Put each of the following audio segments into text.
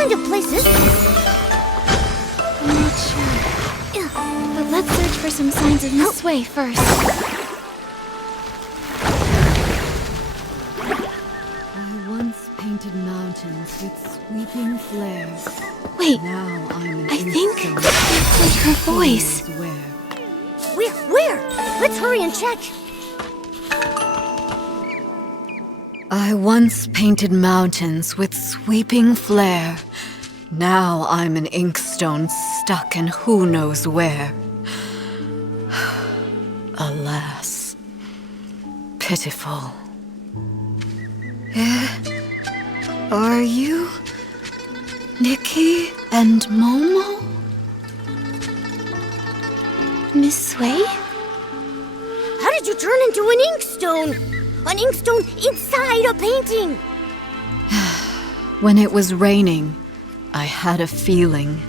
kind of place is this? I'm not sure. But let's search for some signs of Miss Wei first. I once painted mountains with sweeping flares. Wait, Now I'm an I think I heard her voice. Where? Let's hurry and check. I once painted mountains with sweeping flare. Now I'm an inkstone stuck in who knows where. Alas, pitiful. Are you Nikki and Momo? Miss Wei? How did you turn into an inkstone? An inkstone inside a painting. When it was raining, I had a feeling.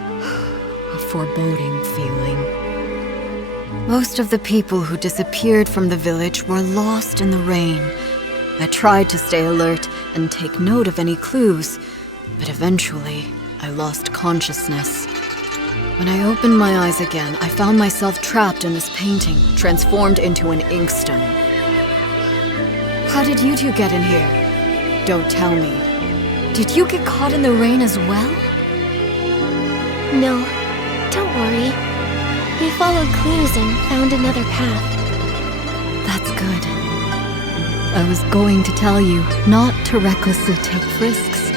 A foreboding feeling. Most of the people who disappeared from the village were lost in the rain. I tried to stay alert and take note of any clues, but eventually I lost consciousness. When I opened my eyes again, I found myself trapped in this painting, transformed into an inkstone. How did you two get in here? Don't tell me. Did you get caught in the rain as well? No, don't worry. We followed clues and found another path. That's good. I was going to tell you not to recklessly take risks,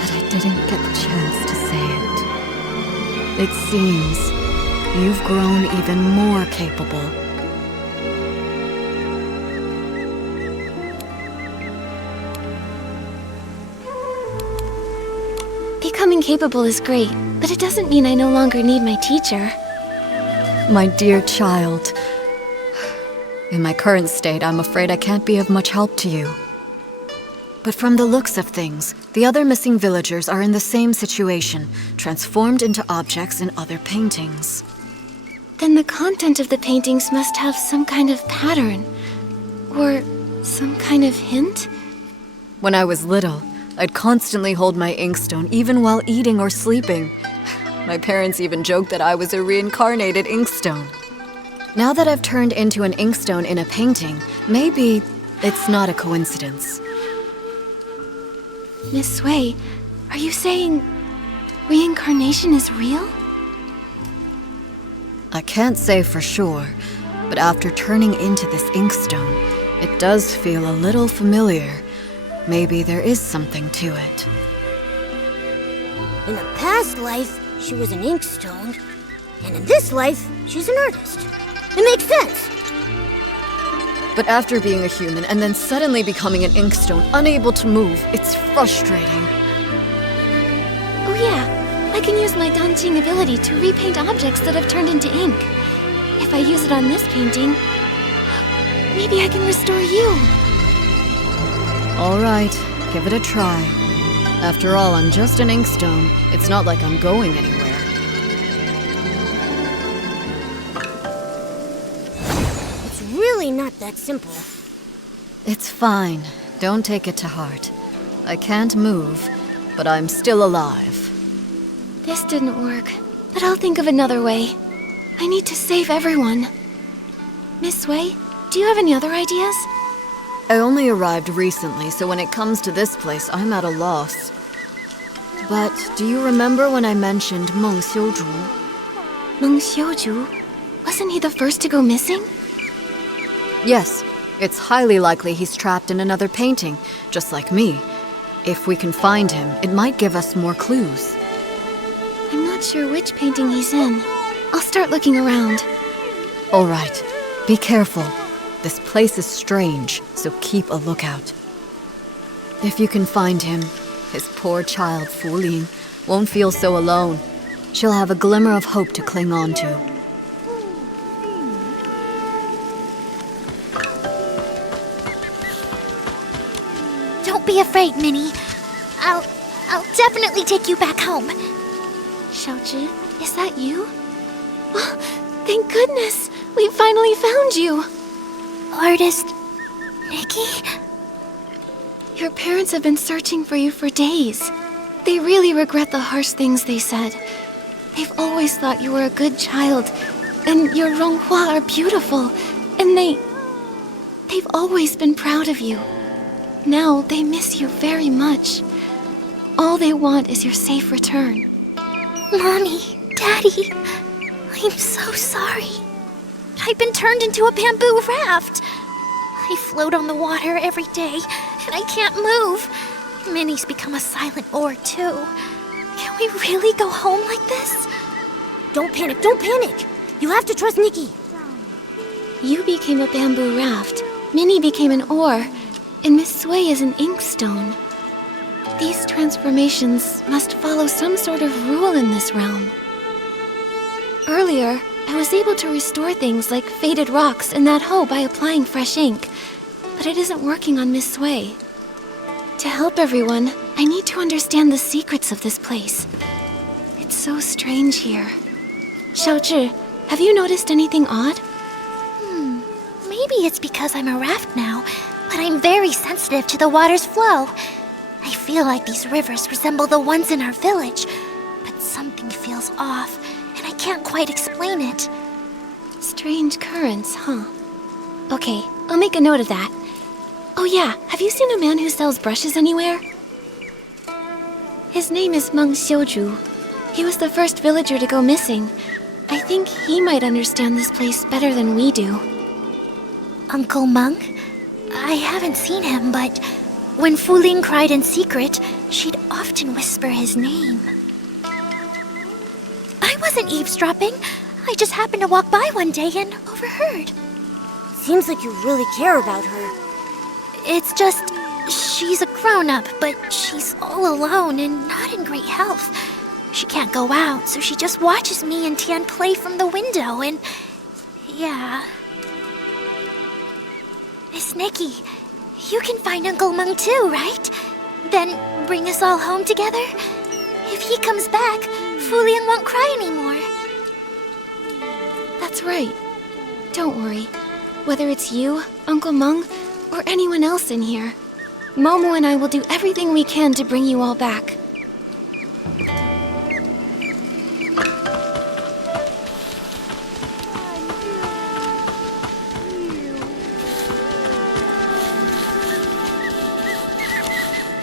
but I didn't get the chance to say it. It seems you've grown even more capable. Becoming capable is great, but it doesn't mean I no longer need my teacher. My dear child, in my current state, I'm afraid I can't be of much help to you. But from the looks of things, the other missing villagers are in the same situation, transformed into objects in other paintings. Then the content of the paintings must have some kind of pattern, or some kind of hint? When I was little, I'd constantly hold my inkstone even while eating or sleeping. My parents even joked that I was a reincarnated inkstone. Now that I've turned into an inkstone in a painting, maybe it's not a coincidence. Miss Wei, are you saying reincarnation is real? I can't say for sure, but after turning into this inkstone, it does feel a little familiar. Maybe there is something to it. In a past life, she was an inkstone, and in this life, she's an artist. It makes sense. But after being a human and then suddenly becoming an inkstone, unable to move, it's frustrating. Oh yeah, I can use my Danjing ability to repaint objects that have turned into ink. If I use it on this painting, maybe I can restore you. All right, give it a try. After all, I'm just an inkstone. It's not like I'm going anywhere. It's really not that simple. It's fine. Don't take it to heart. I can't move, but I'm still alive. This didn't work, but I'll think of another way. I need to save everyone. Miss Wei, do you have any other ideas? I only arrived recently, so when it comes to this place, I'm at a loss. But do you remember when I mentioned Meng Xiuzhu? Meng Xiuzhu? Wasn't he the first to go missing? Yes, it's highly likely he's trapped in another painting, just like me. If we can find him, it might give us more clues. I'm not sure which painting he's in. I'll start looking around. All right, be careful. This place is strange, so keep a lookout. If you can find him, his poor child Fu Ling won't feel so alone. She'll have a glimmer of hope to cling on to. Don't be afraid, Minnie. I'll definitely take you back home. Xiaozhi, is that you? Oh, thank goodness! We finally found you! Artist Nikki? Your parents have been searching for you for days. They really regret the harsh things they said. They've always thought you were a good child, and your Ronghua are beautiful, and they've always been proud of you. Now they miss you very much. All they want is your safe return. Mommy, Daddy, I'm so sorry. I've been turned into a bamboo raft. I float on the water every day, and I can't move. Minnie's become a silent oar, too. Can we really go home like this? Don't panic, don't panic. You have to trust Nikki. You became a bamboo raft, Minnie became an oar, and Miss Sui is an inkstone. These transformations must follow some sort of rule in this realm. Earlier, I was able to restore things like faded rocks in that hole by applying fresh ink, but it isn't working on Miss Sui. To help everyone, I need to understand the secrets of this place. It's so strange here. Xiaozhi, have you noticed anything odd? Maybe it's because I'm a raft now, but I'm very sensitive to the water's flow. I feel like these rivers resemble the ones in our village, but something feels off, and I can't quite explain it. Strange currents, huh? Okay, I'll make a note of that. Oh yeah, have you seen a man who sells brushes anywhere? His name is Meng Xiuju. He was the first villager to go missing. I think he might understand this place better than we do. Uncle Meng? I haven't seen him, but when Fuling cried in secret, she'd often whisper his name. I wasn't eavesdropping. I just happened to walk by one day and overheard. Seems like you really care about her. It's just, she's a grown-up, but she's all alone and not in great health. She can't go out, so she just watches me and Tian play from the window, and yeah. Miss Nikki, you can find Uncle Meng too, right? Then bring us all home together? If he comes back, Fulian won't cry anymore. That's right. Don't worry. Whether it's you, Uncle Meng, or anyone else in here, Momo and I will do everything we can to bring you all back.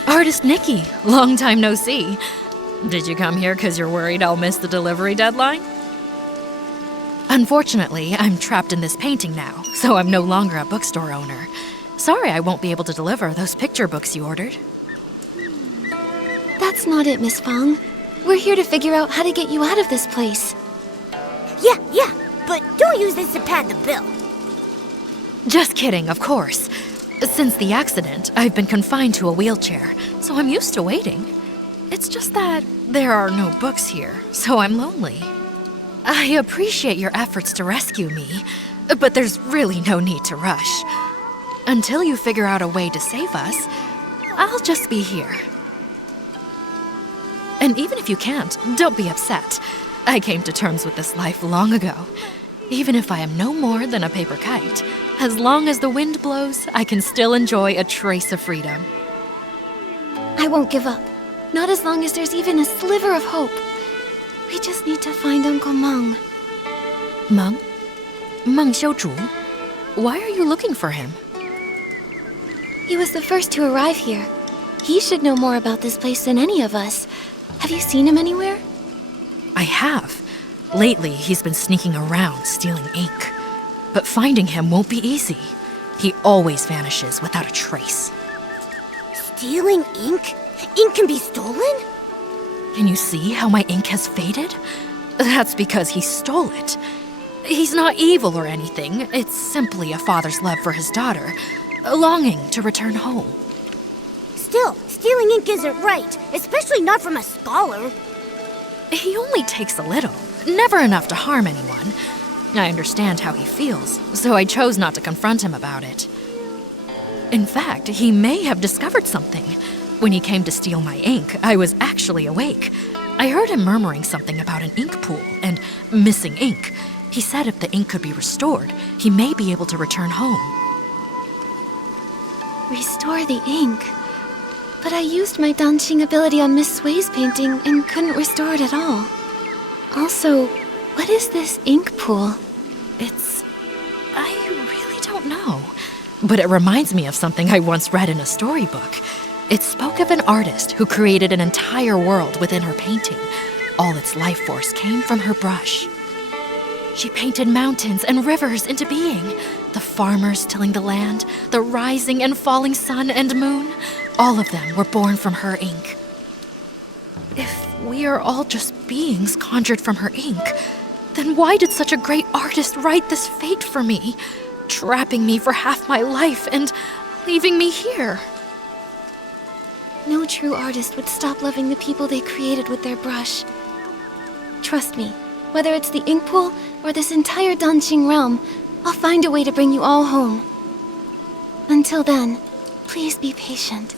Artist Nikki, long time no see. Did you come here because you're worried I'll miss the delivery deadline? Unfortunately, I'm trapped in this painting now, so I'm no longer a bookstore owner. Sorry I won't be able to deliver those picture books you ordered. That's not it, Miss Fang. We're here to figure out how to get you out of this place. Yeah, but don't use this to pad the bill. Just kidding, of course. Since the accident, I've been confined to a wheelchair, so I'm used to waiting. It's just that there are no books here, so I'm lonely. I appreciate your efforts to rescue me, but there's really no need to rush. Until you figure out a way to save us, I'll just be here. And even if you can't, don't be upset. I came to terms with this life long ago. Even if I am no more than a paper kite, as long as the wind blows, I can still enjoy a trace of freedom. I won't give up. Not as long as there's even a sliver of hope. We just need to find Uncle Meng. Meng? Meng Xiuju? Why are you looking for him? He was the first to arrive here. He should know more about this place than any of us. Have you seen him anywhere? I have. Lately, he's been sneaking around, stealing ink. But finding him won't be easy. He always vanishes without a trace. Stealing ink? Ink can be stolen? Can you see how my ink has faded? That's because he stole it. He's not evil or anything. It's simply a father's love for his daughter, a longing to return home. Still, stealing ink isn't right, especially not from a scholar. He only takes a little, never enough to harm anyone. I understand how he feels, so I chose not to confront him about it. In fact, he may have discovered something. When he came to steal my ink, I was actually awake. I heard him murmuring something about an ink pool and missing ink. He said if the ink could be restored, he may be able to return home. Restore the ink. but I used my dancing ability on Miss Sway's painting and couldn't restore it at all. Also, what is this ink pool? I really don't know. But it reminds me of something I once read in a storybook. It spoke of an artist who created an entire world within her painting. All its life force came from her brush. She painted mountains and rivers into being. The farmers tilling the land, the rising and falling sun and moon, all of them were born from her ink. If we are all just beings conjured from her ink, then why did such a great artist write this fate for me, trapping me for half my life and leaving me here? No true artist would stop loving the people they created with their brush. Trust me, whether it's the ink pool or this entire dancing realm, I'll find a way to bring you all home. Until then, please be patient.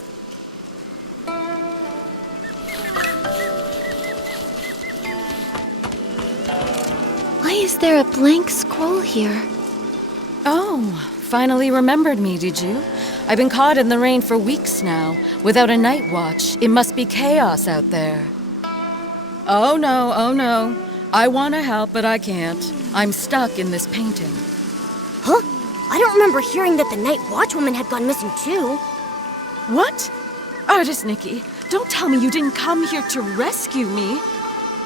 Why is there a blank scroll here? Oh, finally remembered me, did you? I've been caught in the rain for weeks now. Without a night watch, it must be chaos out there. Oh no. I want to help, but I can't. I'm stuck in this painting. Huh? I don't remember hearing that the night watchwoman had gone missing too. What? Artist Nikki, don't tell me you didn't come here to rescue me.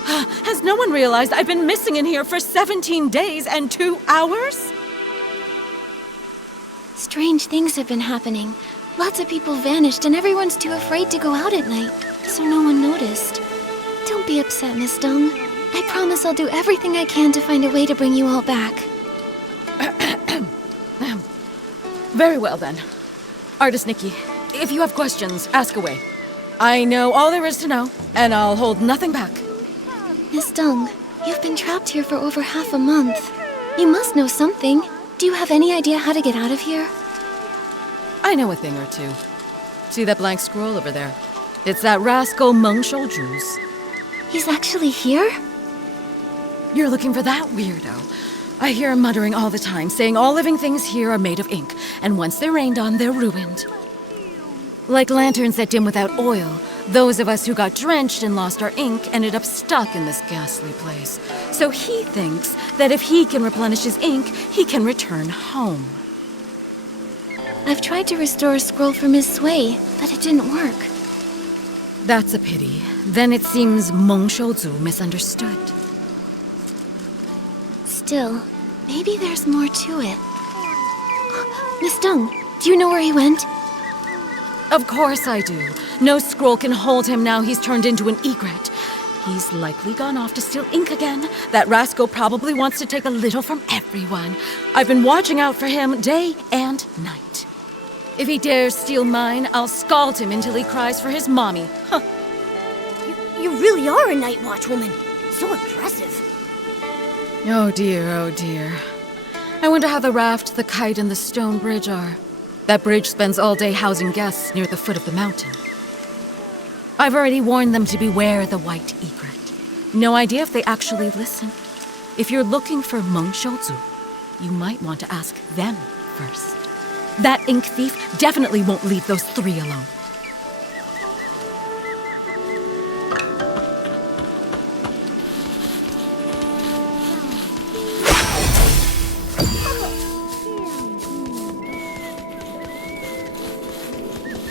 Has no one realized I've been missing in here for 17 days and 2 hours? Strange things have been happening. Lots of people vanished and everyone's too afraid to go out at night, so no one noticed. Don't be upset, Miss Dung. I promise I'll do everything I can to find a way to bring you all back. Very well then. Artist Nikki, if you have questions, ask away. I know all there is to know, and I'll hold nothing back. Miss Dung, you've been trapped here for over half a month. You must know something. Do you have any idea how to get out of here? I know a thing or two. See that blank scroll over there? It's that rascal Meng Shouju's. He's actually here? You're looking for that weirdo. I hear him muttering all the time, saying all living things here are made of ink, and once they're rained on, they're ruined. Like lanterns that dim without oil, those of us who got drenched and lost our ink ended up stuck in this ghastly place. So he thinks that if he can replenish his ink, he can return home. I've tried to restore a scroll for Miss Sway, but it didn't work. That's a pity. Then it seems Meng Shouzu misunderstood. Still, maybe there's more to it. Miss Dung, do you know where he went? Of course I do. No scroll can hold him now he's turned into an egret. He's likely gone off to steal ink again. That rascal probably wants to take a little from everyone. I've been watching out for him day and night. If he dares steal mine, I'll scald him until he cries for his mommy. Huh. You really are a night watchwoman. So impressive. Oh dear. I wonder how the raft, the kite, and the stone bridge are. That bridge spends all day housing guests near the foot of the mountain. I've already warned them to beware the white egret. No idea if they actually listen. If you're looking for Meng Shouzu, you might want to ask them first. That ink thief definitely won't leave those three alone.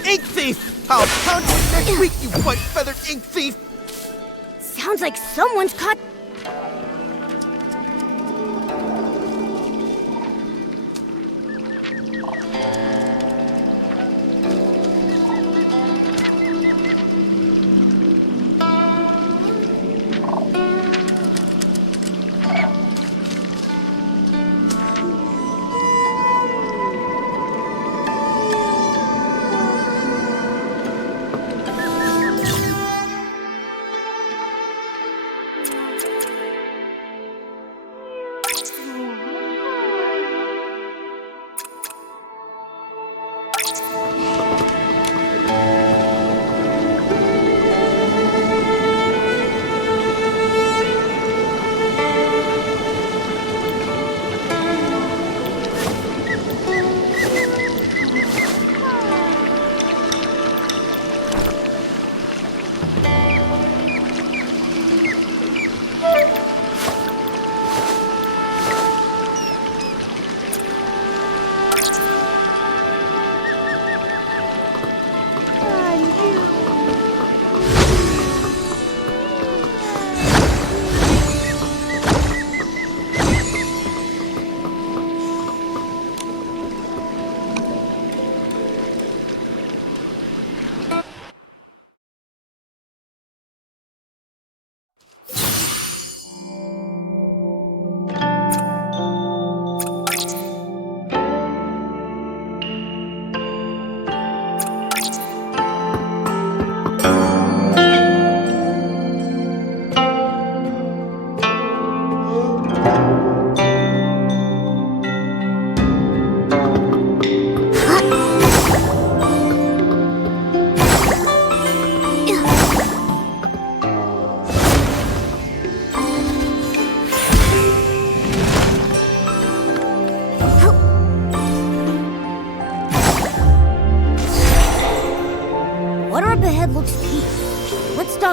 Ink thief! I'll pound you next week, you white-feathered ink thief! Sounds like someone's caught...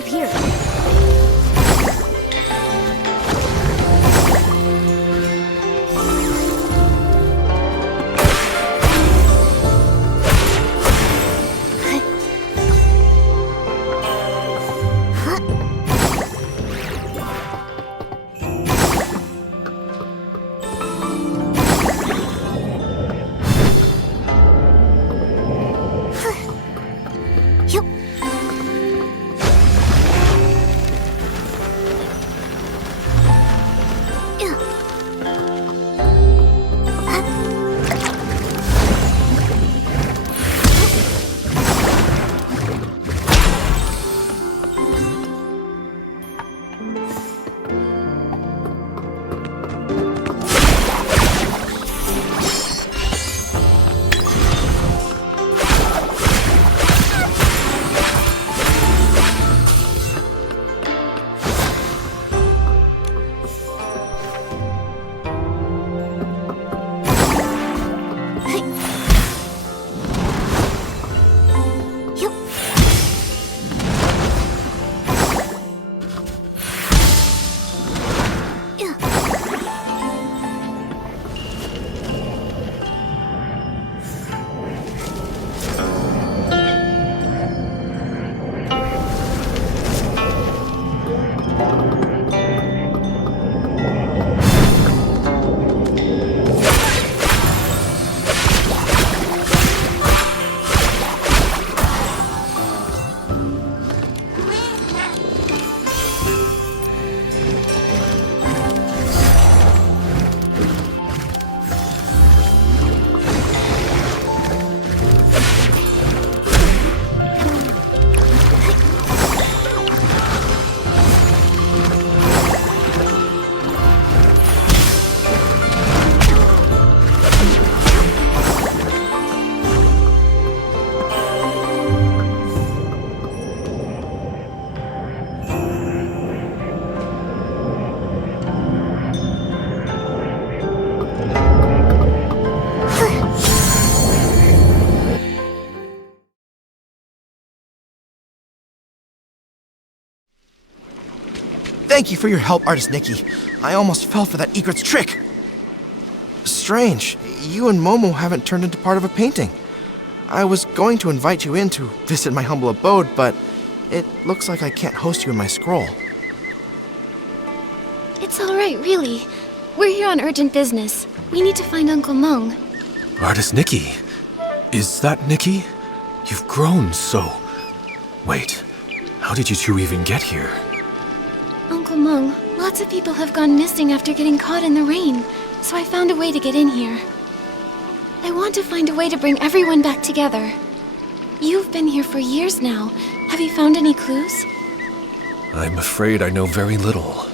stop here. Thank you for your help, Artist Nikki. I almost fell for that egret's trick. Strange, you and Momo haven't turned into part of a painting. I was going to invite you in to visit my humble abode, but it looks like I can't host you in my scroll. It's all right, really. We're here on urgent business. We need to find Uncle Meng. Artist Nikki? Is that Nikki? You've grown so... Wait, how did you two even get here? Uncle Meng, lots of people have gone missing after getting caught in the rain, so I found a way to get in here. I want to find a way to bring everyone back together. You've been here for years now. Have you found any clues? I'm afraid I know very little.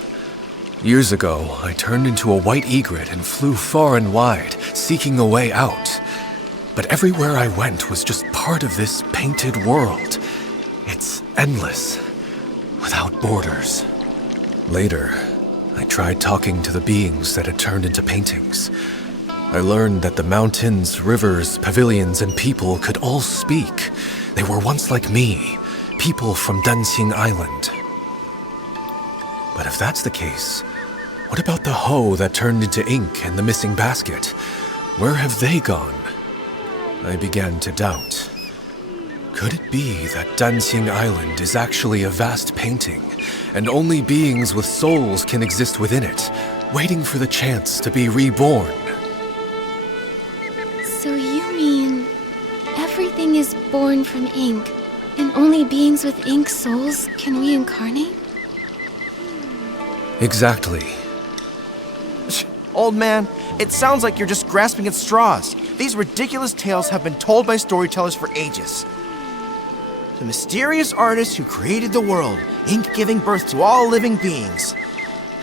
Years ago, I turned into a white egret and flew far and wide, seeking a way out. But everywhere I went was just part of this painted world. It's endless, without borders. Later, I tried talking to the beings that had turned into paintings. I learned that the mountains, rivers, pavilions, and people could all speak. They were once like me, people from Dancing Island. But if that's the case, what about the hoe that turned into ink and the missing basket? Where have they gone? I began to doubt. Could it be that Dancing Island is actually a vast painting, and only beings with souls can exist within it, waiting for the chance to be reborn? So you mean everything is born from ink, and only beings with ink souls can reincarnate? Exactly. Old man, it sounds like you're just grasping at straws. These ridiculous tales have been told by storytellers for ages. The mysterious artist who created the world, ink giving birth to all living beings.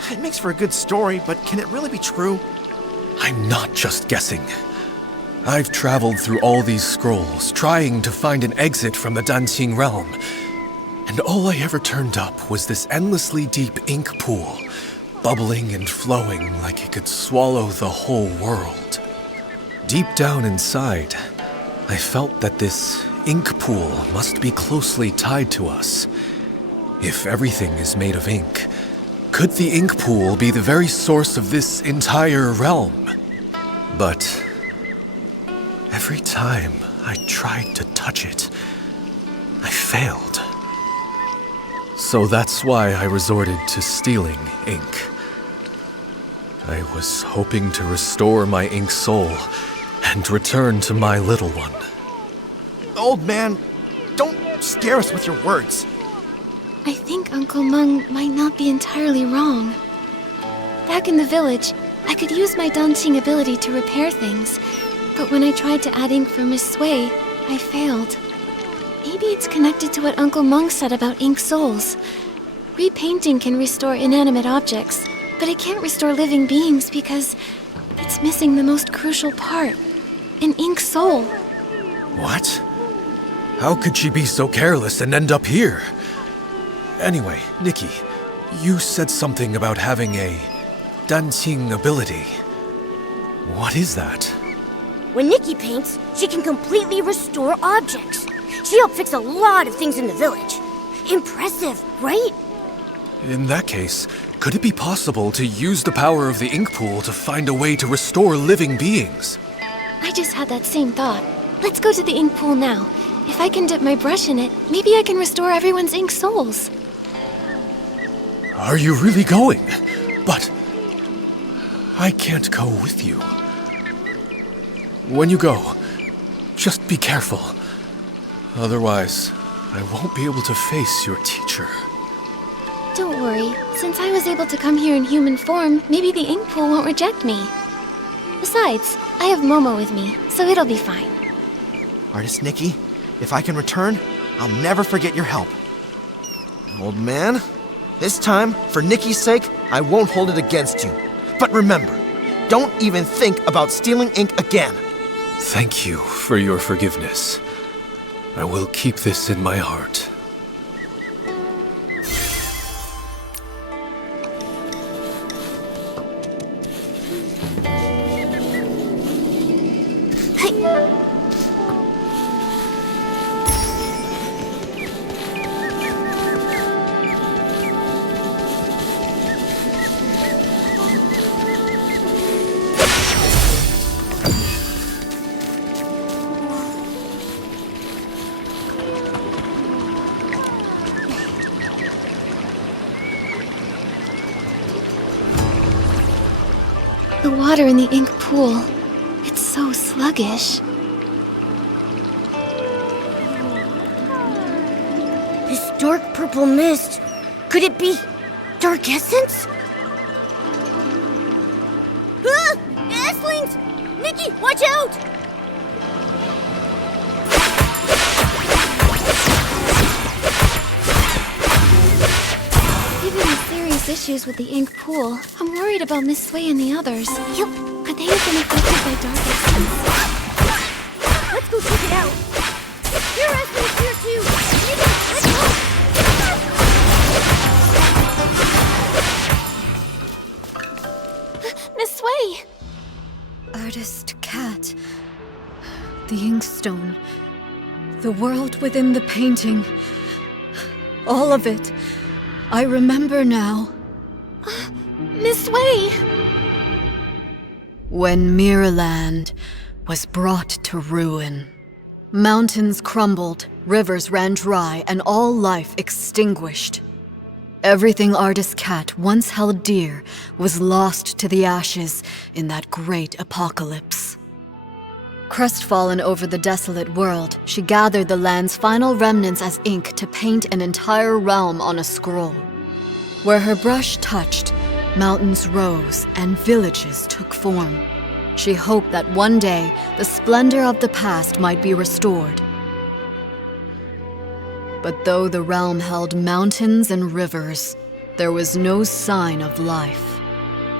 It makes for a good story, but can it really be true? I'm not just guessing. I've traveled through all these scrolls, trying to find an exit from the Dancing realm. And all I ever turned up was this endlessly deep ink pool, bubbling and flowing like it could swallow the whole world. Deep down inside, I felt that this ink pool must be closely tied to us. If everything is made of ink, could the ink pool be the very source of this entire realm? But every time I tried to touch it, I failed. So that's why I resorted to stealing ink. I was hoping to restore my ink soul and return to my little one. Old man, don't scare us with your words. I think Uncle Meng might not be entirely wrong. Back in the village, I could use my dancing ability to repair things, but when I tried to add ink for Miss Sui, I failed. Maybe it's connected to what Uncle Meng said about ink souls. Repainting can restore inanimate objects, but it can't restore living beings because it's missing the most crucial part, an ink soul. What? How could she be so careless and end up here? Anyway, Nikki, you said something about having a dancing ability. What is that? When Nikki paints, she can completely restore objects. She helped fix a lot of things in the village. Impressive, right? In that case, could it be possible to use the power of the ink pool to find a way to restore living beings? I just had that same thought. Let's go to the ink pool now. If I can dip my brush in it, maybe I can restore everyone's ink souls. Are you really going? But I can't go with you. When you go, just be careful. Otherwise, I won't be able to face your teacher. Don't worry. Since I was able to come here in human form, maybe the ink pool won't reject me. Besides, I have Momo with me, so it'll be fine. Artist Nikki, if I can return, I'll never forget your help. Old man, this time, for Nikki's sake, I won't hold it against you. But remember, don't even think about stealing ink again. Thank you for your forgiveness. I will keep this in my heart. The water in the ink pool, it's so sluggish. This dark purple mist, could it be dark essence? Ah! Esslings! Nikki, watch out! Given the serious issues with the ink pool, I'm worried about Miss Sui and the others. Yep. Could they have been affected by dark essence? Let's go check it out. Your Essling's here too. Nikki, let's go! Miss Sui! Artist Cat. The inkstone. The world within the painting. All of it. I remember now. Miss Sui! When Mirrorland was brought to ruin, mountains crumbled, rivers ran dry, and all life extinguished. Everything Artist Cat once held dear was lost to the ashes in that great apocalypse. Crestfallen over the desolate world, she gathered the land's final remnants as ink to paint an entire realm on a scroll. Where her brush touched, mountains rose and villages took form. She hoped that one day the splendor of the past might be restored. But though the realm held mountains and rivers, there was no sign of life.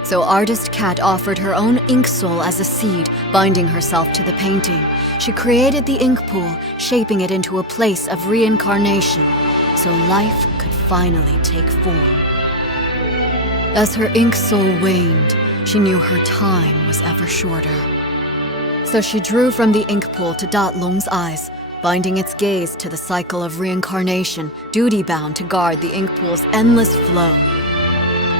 So Artist Cat offered her own ink soul as a seed, binding herself to the painting. She created the ink pool, shaping it into a place of reincarnation, so life could finally take form. As her ink soul waned, she knew her time was ever shorter. So she drew from the ink pool to Datlong's eyes, binding its gaze to the cycle of reincarnation, duty-bound to guard the ink pool's endless flow.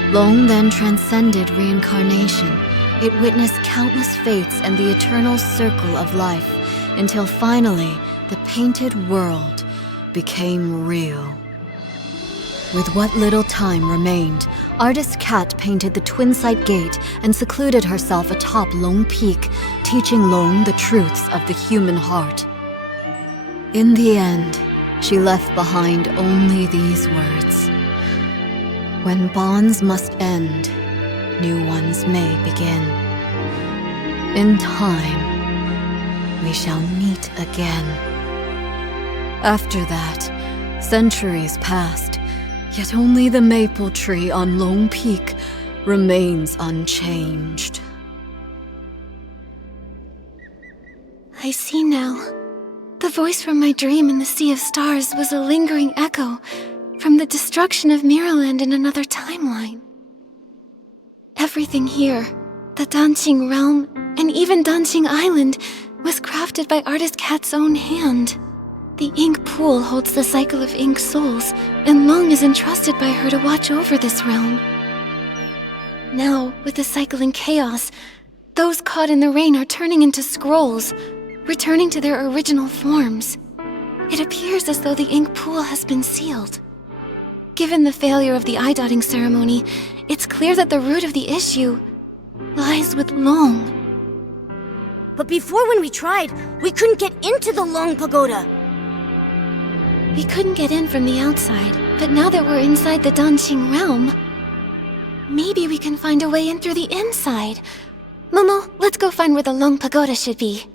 Long then transcended reincarnation. It witnessed countless fates and the eternal circle of life, until finally the painted world became real. With what little time remained, artist Kat painted the twin-side gate and secluded herself atop Long Peak, teaching Long the truths of the human heart. In the end, she left behind only these words. When bonds must end, new ones may begin. In time, we shall meet again. After that, centuries passed, yet only the maple tree on Long Peak remains unchanged. I see now. The voice from my dream in the sea of stars was a lingering echo from the destruction of Mirrorland in another timeline. Everything here, the Danqing realm, and even Danqing Island, was crafted by artist Kat's own hand. The ink pool holds the cycle of ink souls, and Long is entrusted by her to watch over this realm. Now, with the cycle in chaos, those caught in the rain are turning into scrolls, returning to their original forms. It appears as though the ink pool has been sealed. Given the failure of the eye-dotting ceremony, it's clear that the root of the issue lies with Long. But before, when we tried, we couldn't get into the Long Pagoda. We couldn't get in from the outside, but now that we're inside the Danqing realm, maybe we can find a way in through the inside. Momo, let's go find where the Long Pagoda should be.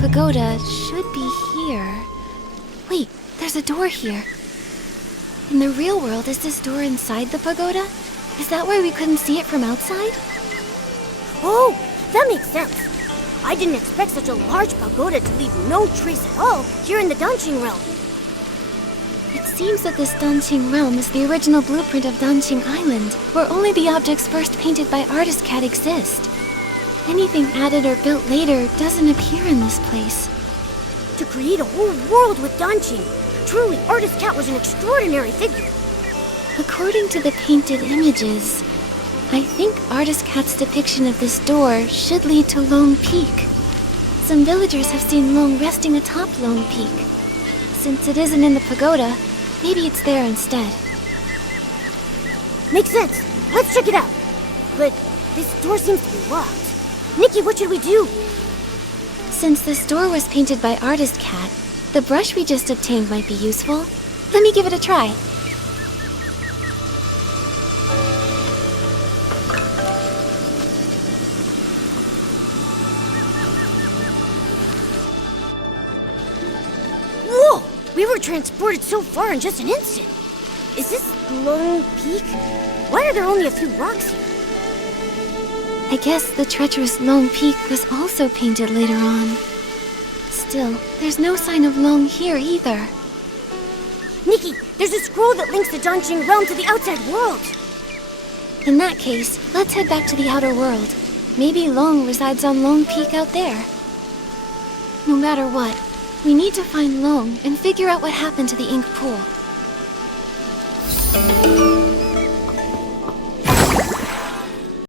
Pagoda should be here. Wait, there's a door here. In the real world, is this door inside the pagoda? Is that why we couldn't see it from outside? Oh, that makes sense. I didn't expect such a large pagoda to leave no trace at all here in the Danqing realm. It seems that this Danqing realm is the original blueprint of Danqing Island, where only the objects first painted by artist Kat exist. Anything added or built later doesn't appear in this place. to create a whole world with Danjing. Truly, Artist Cat was an extraordinary figure. According to the painted images, I think Artist Cat's depiction of this door should lead to Lone Peak. Some villagers have seen Long resting atop Lone Peak. Since it isn't in the pagoda, maybe it's there instead. Makes sense. Let's check it out. But this door seems to be locked. Nikki, what should we do? Since this door was painted by Artist Cat, the brush we just obtained might be useful. Let me give it a try. Whoa! We were transported so far in just an instant. Is this Lone Peak? Why are there only a few rocks here? I guess the treacherous Long Peak was also painted later on. Still, there's no sign of Long here either. Nikki, there's a scroll that links the Danjing realm to the outside world. In that case, let's head back to the outer world. Maybe Long resides on Lone Peak out there. No matter what, we need to find Long and figure out what happened to the ink pool.